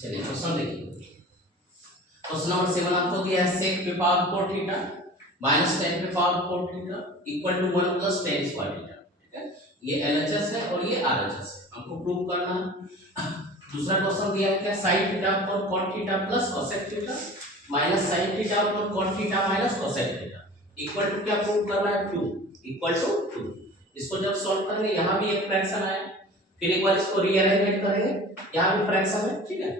चलिए क्वेश्चन देखिए। Question number 7 आपको दिया है sec पे पावर 4 थीटा माइनस tan पे power 4 theta equal to 1 plus tan square theta. ठीक है, ये LHS है और ये RHS है, हमको प्रूव करना है। दूसरा क्वेश्चन दिया है क्या sin थीटा और cot theta plus cosec theta minus sin theta और cot theta minus cosec theta equal to क्या प्रूव करना है 2 इक्वल टू 2। इसको जब सॉल्व करेंगे यहाँ भी एक फ्रैक्शन आया, फिर एक बार इसको रीअरेंजमेंट करेंगे, यहाँ भी फ्रैक्शन है। ठीक है,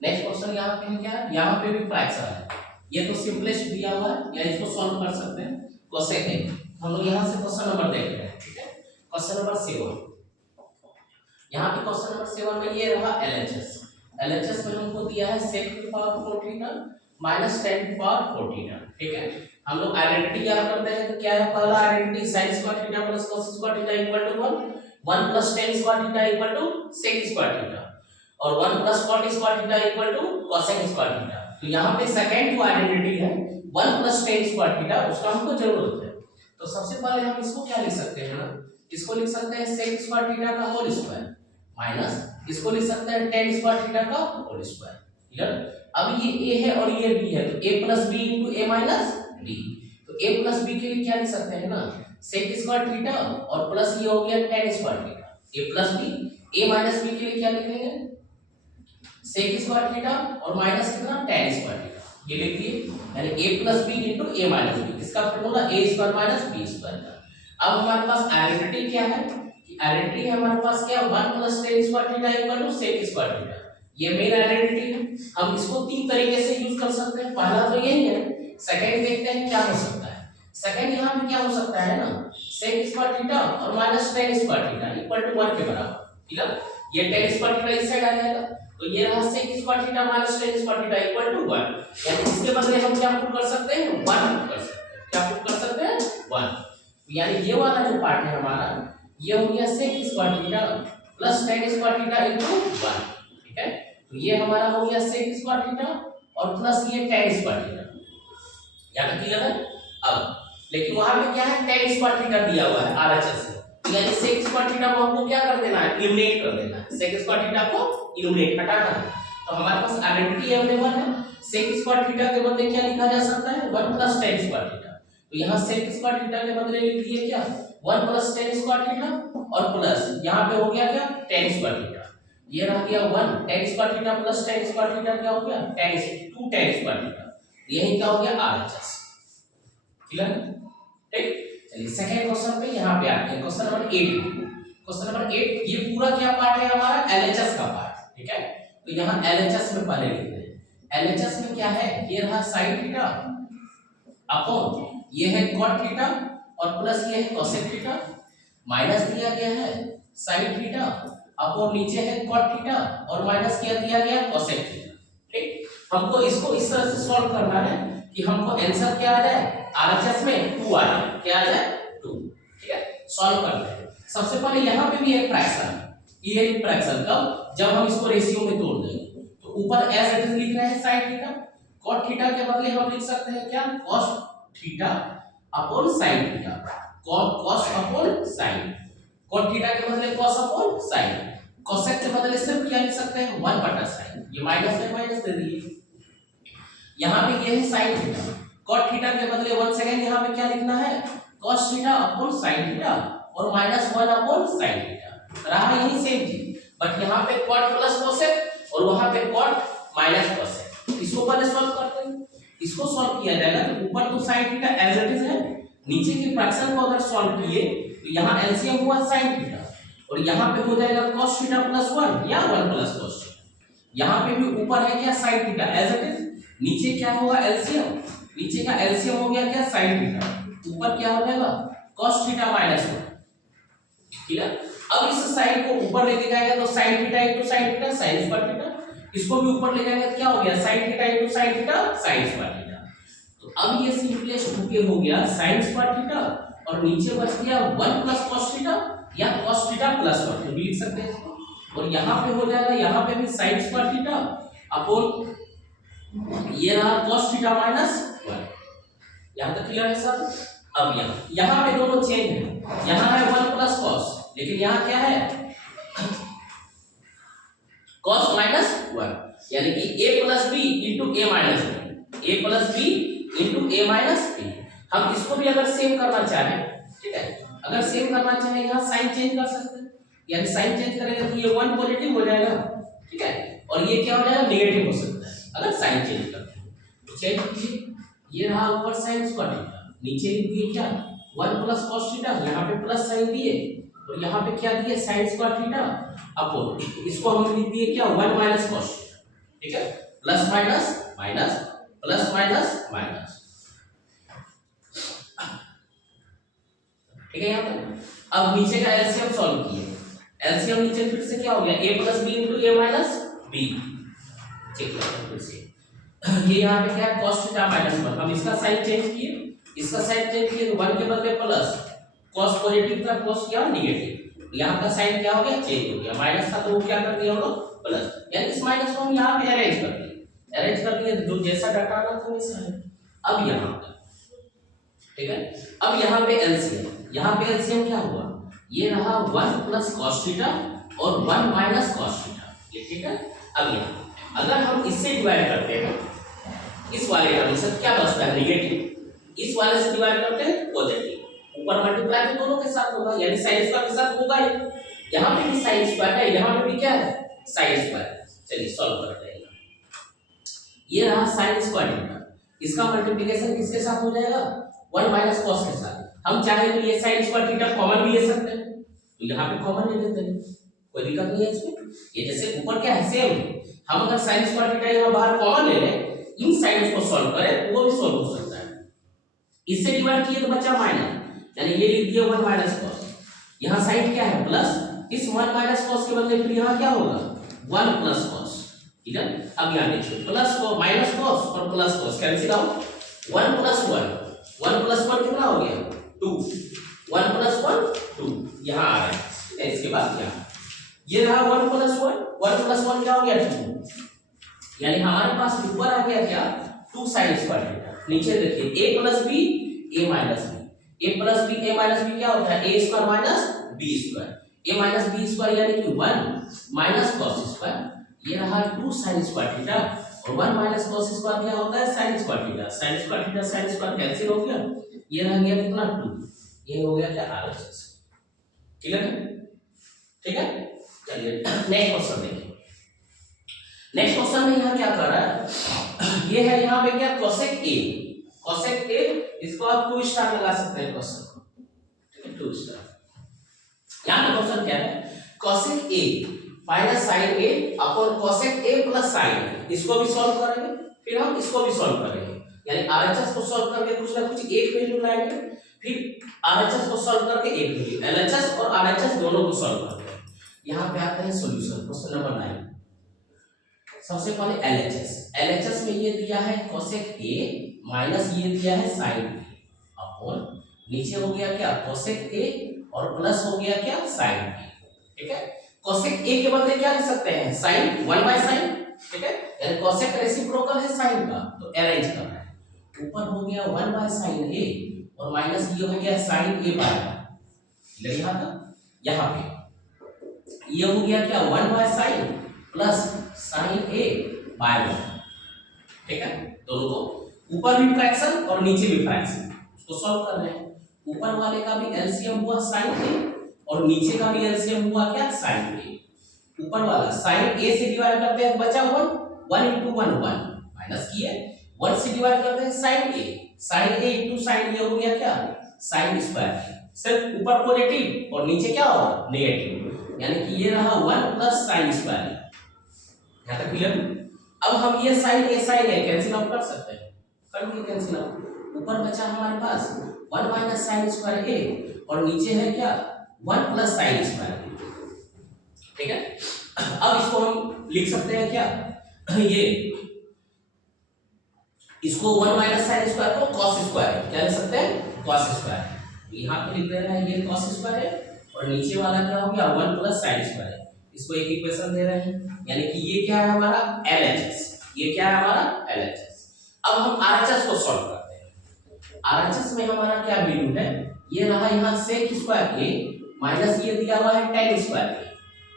नेक्स्ट क्वेश्चन यहाँ पे क्या है, यहाँ पे भी फ्रैक्शन है। ये तो सिंपलेस्ट दिया हुआ है या इसको सॉल्व कर सकते हैं कोसेक है। हम लोग यहाँ से क्वेश्चन नंबर देख रहे हैं। ठीक है, क्वेश्चन नंबर 7 यहाँ पे क्वेश्चन नंबर 7 में ये रहा LHS में हमको दिया है sec to power 4 theta minus tan to power 4 theta. ठीक है, हम लोग आइडेंटिटी याद करते हैं तो क्या है, पहला identity sin square theta plus cos square theta equal to 1 plus tan square theta equal to sec square theta और 1 plus cot square theta equal to cosec square theta. तो यहाँ पे सेकंड जो आइडेंटिटी है 1 प्लस tan स्क्वायर थीटा उसका हमको जरूरत है। तो सबसे पहले हम इसको क्या लिख सकते हैं ना, इसको लिख सकते हैं sec स्क्वायर थीटा का होल स्क्वायर माइनस इसको लिख सकते हैं tan स्क्वायर थीटा का होल स्क्वायर। क्लियर, अब ये a है और ये b है तो a plus b into a minus b। तो a प्लस b के लिए क्या लिख सकते हैं ना, sec स्क्वायर थीटा और प्लस ये हो गया tan square theta a plus b। a minus b के लिए क्या लिखेंगे, sec स्क्वायर थीटा और माइनस कितना tan स्क्वायर थीटा, ये लिख दिए, यानी a plus b into a minus b। इसका formula a square minus b square का। अब हमारे पास आइडेंटिटी क्या है, आइडेंटिटी है हमारे पास क्या 1 plus tan square theta equal to sec square theta. ये मेन आइडेंटिटी है। हम इसको तीन तरीके से यूज कर सकते हैं, पहला तो यही है, सेकंड देखते हैं क्या हो सकता है। सेकंड यहां पे क्या हो सकता है ना, sec स्क्वायर थीटा और minus tan square theta equal to 1 के बराबर। ठीक है, ये tan स्क्वायर थीटा इस साइड आ जाएगा तो ये रहा sec square theta minus tan square theta equal to 1, यानी इसके बदले हम क्या पुट कर सकते हैं 1 पुट कर सकते हैं। क्या पुट कर सकते हैं 1, यानी ये वाला जो पार्ट है हमारा ये हो गया sec square theta plus tan square theta into 1। ठीक है, तो ये हमारा हो गया sec स्क्वायर थीटा और प्लस ये tan स्क्वायर थीटा। यहां तक क्लियर है। अब लेकिन वहां पे क्या है tan स्क्वायर थीटा दिया हुआ है RHS से, यानी sec स्क्वायर थीटा को हमको क्या कर देना है, इलिमिनेट कर देना है। sec स्क्वायर थीटा को इलिमिनेट हटाना है। तो हमारे पास आइडेंटिटी अवेलेबल है, sec स्क्वायर थीटा के बदले क्या लिखा जा सकता है 1 प्लस tan स्क्वायर थीटा। तो यहां sec स्क्वायर थीटा के बदले लिख दिए क्या 1 प्लस tan स्क्वायर थीटा और प्लस यहां पे हो गया क्या tan स्क्वायर थीटा। ये रह गया 1 tan square theta plus tan square theta क्या हो गया tan 2 tan स्क्वायर थीटा। यही क्या हो गया RHS। क्लियर, ठीक। चलिए सेकंड क्वेश्चन पे यहां पे आते हैं, क्वेश्चन नंबर 8। क्वेश्चन नंबर 8 ये पूरा क्या पार्ट है हमारा LHS का पार्ट। ठीक है, तो यहां LHS में पहले लिखते हैं। LHS में क्या है, ये रहा sin थीटा अपॉन ये है cot थीटा और प्लस ये है cosec थीटा माइनस दिया गया है sin थीटा अपॉन नीचे है cot थीटा और माइनस क्या दिया गया cosec थीटा। ठीक, हमको इसको इस तरह से सॉल्व करना है कि हमको आंसर क्या आ जाए RHS में 2 आ जाए, क्या आ जाए 2। ठीक है, सॉल्व करते हैं। सबसे पहले यहां पे भी एक फ्रैक्शन है, ये एक फ्रैक्शन कब जब हम इसको रेशियो में तोड़ देंगे। तो ऊपर एज इट इज लिख रहे हैं sin थीटा, cot थीटा के बदले हम लिख सकते हैं क्या cos theta upon sin theta, cos upon sin, cot theta के बदले cos अपॉन sin, cosec के बदले सिर्फ क्या लिख सकते हैं 1 बटा sin। ये माइनस है माइनस दे दीजिए। यहां पे ये है sin थीटा, cot थीटा के बदले 1 सेकंड यहां पे क्या लिखना है cos theta upon sin theta और माइनस 1 अपॉन sin थीटा। रहा यही सेम चीज, बट यहां पे cot प्लस cosec और वहां पे cot माइनस cosec। इसको पहले सॉल्व करते हैं। इसको सॉल्व किया जाएगा तो ऊपर तो sin theta as it is है, नीचे के फ्रैक्शन को अगर सॉल्व किए तो यहां एलसीएम हुआ sin थीटा और यहां पे हो जाएगा cos थीटा प्लस 1 या 1 प्लस cos थीटा। यहां पे भी ऊपर है क्या sin theta as it is, नीचे क्या होगा एलसीएम, नीचे का एलसीएम हो गया क्या sin थीटा, ऊपर क्या हो जाएगा cos थीटा माइनस 1। क्लियर, अब इस साइन को ऊपर लेके जाएंगे तो sin theta into sin theta sin square theta, इसको भी ऊपर ले जाएंगे तो क्या हो गया sin theta into sin theta sin square theta. तो अब ये सिंपलेस्ट होके हो गया sin स्क्वायर थीटा और नीचे बच गया 1 प्लस cos थीटा या cos थीटा प्लस 1 तो भी लिख सकते हैं इसको। और यहां पे हो जाएगा यहां पे भी sin स्क्वायर थीटा अपॉन ये रहा cos थीटा माइनस 1। यहां तक क्लियर है सर। अब यहां पे दोनों चेंज है, यहां है 1 प्लस cos लेकिन यहां क्या है cos माइनस 1। यानी कि a plus b into a minus b, a plus b into a minus b. हम इसको भी अगर सेम करना चाहें, ठीक है, अगर सेम करना चाहें यहाँ साइन चेंज कर सकते हैं, यानी साइन चेंज करेंगे तो ये 1 पॉजिटिव हो जाएगा, ठीक है, और ये क्या हो जाएगा नेगेटिव हो सकता है अगर साइन चेंज करते हैं। तो चेंज कीजिए, ये रहा ऊपर साइन स्क्वायर थीटा, नीचे लिख दिए क्या 1 प्लस कॉस थीटा, यहाँ पे प्लस साइन दिए और यहाँ पे क्या दिए साइन स्क्वायर थीटा अपॉन, इसको हम लिख दिए क्या 1 माइनस कॉस, ठीक है, plus minus minus plus minus minus, ठीक है। यहाँ पे अब नीचे का एलसीएम सॉल्व किए, एलसीएम नीचे फिर से क्या हो गया a plus b into a minus b, check करते फिर से, ये यहाँ पे क्या है cos थीटा माइनस 1, हम इसका साइन चेंज किए, इसका साइन चेंज किए तो 1 के बदले प्लस, cos पॉजिटिव था cos क्या नेगेटिव, यहाँ का साइन क्या हो गया चेंज हो गया, माइनस था तो वो क्या कर दिया हम लोग प्लस, यानी इस माइनस को हम यहाँ पे अरेंज कर दिए, अरेंज कर दिए जो जैसा डाटा आना था वैसा है। अब यहाँ पे, ठीक है, अब यहाँ पे एलसीएम, यहाँ पे एलसीएम क्या हुआ, ये रहा 1 प्लस cos थीटा और 1 माइनस cos थीटा, ये ठीक है। अब यहाँ अगर हम इससे डिवाइड करते हैं इस वाले टर्म से क्या बचता है नेगेटिव, इस वाले से डिवाइड करते हैं पॉजिटिव, ऊपर मल्टीप्लाई तो दोनों के साथ होगा यानी sin स्क्वायर के साथ होगा ही, यहाँ पे भी sin स्क्वायर है, यहाँ पे भी क्या है sin स्क्वायर। चलिए सॉल्व करते हैं, ये रहा sin स्क्वायर थीटा, इसका मल्टीप्लिकेशन किसके साथ हो जाएगा 1 माइनस cos के साथ, हम चाहे तो ये sin स्क्वायर थीटा कॉमन भी ले सकते हैं, तो यहाँ पे कॉमन ले लेते हैं, कोई दिक्कत नहीं है इसमें, ये जैसे ऊपर क्या है सेम है, हम अगर sin स्क्वायर थीटा यहाँ बाहर कॉमन ले लें, इन साइड्स को सॉल्व करें तो वो भी सॉल्व हो सकता है, इससे डिवाइड किए तो बचा माइनस, यानी ये लिख दिया 1 माइनस cos, यहाँ साइड क्या है प्लस, इस 1 माइनस cos के बदले फिर यहाँ क्या होगा 1 प्लस cos, ठीक है। अब यहाँ देखिए प्लस को माइनस cos और plus cos cancel out, 1 plus 1 कितना हो गया 2, 1 प्लस 1 2, यहाँ आ रहा है, इसके बाद क्या ये रहा 1 प्लस 1 क्या हो गया 2, यानी हमारे पास ऊपर आ गया क्या 2 sin स्क्वायर थीटा, नीचे देखिए a plus b a minus b, a plus b a minus b क्या होता है a square minus b square, a minus b square यानी कि 1 माइनस cos स्क्वायर, ये रहा 2 sin स्क्वायर थीटा और 1 माइनस cos स्क्वायर क्या होता है sin square theta, sin square cancel हो गया, ये रह गया कितना 2, ये हो गया क्या RHS, ठीक है, ठीक है। चलिए नेक्स्ट क्वेश्चन देखिए, नेक्स्ट क्वेश्चन में यहाँ क्या कर रहा है, ये है यहाँ पे क्या cosec a, इसको आप 2 स्टार लगा सकते हैं क्वेश्चन को, ठीक है 2 स्टार। यहाँ पे क्वेश्चन क्या है cosec a minus sin a upon cosec a plus sin a, इसको भी सॉल्व करेंगे फिर हम इसको भी सॉल्व करेंगे, यानी RHS को सॉल्व करके कुछ ना कुछ एक वैल्यू लाएंगे, फिर RHS को सॉल्व करके एक वैल्यू, LHS और RHS दोनों को सॉल्व करते हैं। यहाँ पे आते हैं सॉल्यूशन, क्वेश्चन नंबर 9, सबसे पहले LHS में ये दिया है cosec a माइनस ये दिया है sin a अपॉन नीचे हो गया क्या cosec a और प्लस हो गया क्या sin a, ठीक है। cosec a के बदले क्या लिख सकते हैं sin 1 बाय sin, ठीक है, यानी cosec रेसिप्रोकल है sin का, तो अरेंज करना है, ऊपर हो गया 1 बाय sin a और माइनस ये हो गया sin a बाय, यहाँ तक यहाँ पे ये हो गया क्या 1 by sin plus sin a by 1, ठीक है, दोनों को ऊपर भी फ्रैक्शन और नीचे भी फ्रैक्शन, उसको सॉल्व कर रहे हैं, ऊपर वाले का भी एलसीएम हुआ sin a और नीचे का भी एलसीएम हुआ क्या sin a, ऊपर वाला sin a से डिवाइड करते हैं बचा 1 into 1 माइनस किए 1 से डिवाइड करते हैं sin a into sin a हो गया क्या sin स्क्वायर, सिर्फ ऊपर पॉजिटिव और नीचे क्या होगा नेगेटिव, यानी कि ये रहा 1 प्लस sin स्क्वायर, यहाँ तक क्लियर। अब हम ये sin a कैंसिल आउट कर सकते हैं, करके कैंसिल आउट, ऊपर बचा हमारे पास 1 माइनस sin स्क्वायर a और नीचे है क्या 1 प्लस sin स्क्वायर, ठीक है। अब इसको हम लिख सकते हैं क्या ये इसको 1 माइनस sin स्क्वायर को cos स्क्वायर, क्या लिख सकते हैं cos स्क्वायर, यहाँ पे लिख दे रहे हैं ये cos स्क्वायर है और नीचे वाला क्या हो गया 1 प्लस sin स्क्वायर, इसको एक इक्वेशन दे रहे हैं, यानी कि ये क्या है हमारा LHS, ये क्या है हमारा LHS। अब हम RHS को सॉल्व करते हैं, RHS में हमारा क्या वैल्यू है, ये रहा यहाँ sec स्क्वायर a माइनस ये दिया हुआ है tan स्क्वायर a,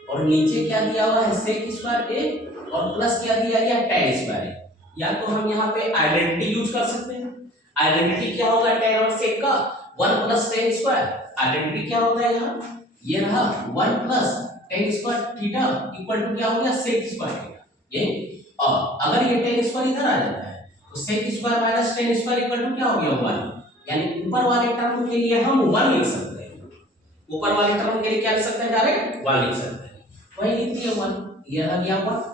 और नीचे क्या दिया हुआ है sec स्क्वायर a और प्लस क्या दिया गया tan स्क्वायर a। या तो हम यहाँ पे आइडेंटिटी यूज कर सकते हैं। आइडेंटिटी क्या होगा tan और sec का 1 प्लस tan स्क्वायर। आइडेंटिटी क्या होता है यहाँ, ये रहा 1 plus tan square theta equal to क्या हो गया sec स्क्वायर थीटा। ये और अगर ये tan स्क्वायर इधर आ जाता है तो sec square minus tan square equal to क्या हो गया 1, यानी ऊपर वाले टर्म के लिए हम 1 लिख सकते हैं। ऊपर वाले टर्म के लिए क्या लिख सकते हैं, डायरेक्ट 1 लिख सकते हैं। वही लिख दिया 1, ये रह गया 1।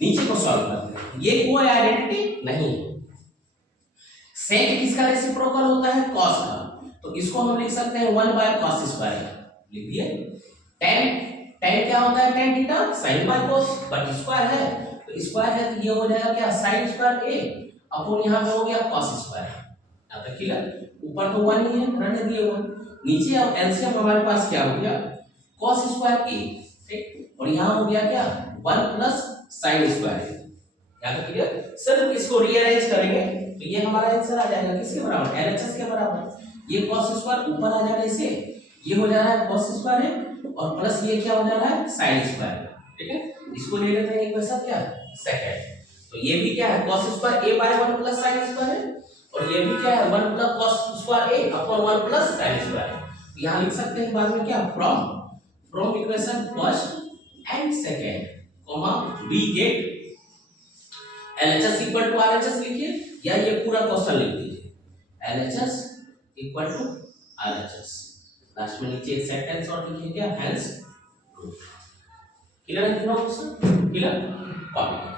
नीचे को सॉल्व करते हैं, ये कोई आइडेंटिटी नहीं है। सेक किसका रेसिप्रोकल होता है, cos का, तो इसको हम लिख सकते हैं 1 बाय cos स्क्वायर, लिख दिए। tan क्या होता है, tan theta sin by cos, but square है तो स्क्वायर है तो ये हो जाएगा क्या sin स्क्वायर a अपॉन यहां पे हो गया cos स्क्वायर। यहां तक क्लियर, ऊपर तो 1 ही है, रहने दिए 1। नीचे अब एलसीएम हमारे पास क्या हो गया cos स्क्वायर a, ठीक, और यहां हो गया क्या 1 प्लस sin स्क्वायर। यहां तक क्लियर। सिर्फ इसको रीअरेंज करेंगे तो ये हमारा आंसर आ जाएगा किसके बराबर, एलएचएस के बराबर। ये cos स्क्वायर ऊपर आ जाने से ये हो जा रहा है cos स्क्वायर है और प्लस ये क्या हो जा रहा है sin स्क्वायर, ठीक है। इसको ले लेते हैं एक वैसा क्या सेकंड, तो ये भी क्या है cos square a by 1 plus sin square है और ये भी क्या है 1 plus cos square a upon 1 plus sin square. यहां लिख सकते हैं बाद में क्या from equation first and second comma we get LHS equal to RHS लिखिए या ये पूरा क्वेश्चन लिख दीजिए, LHS equal to RHS, last में नीचे एक सेंटेंस और लिखिए क्या, हेंस प्रूफ। क्लियर है, क्लियर, कॉपी।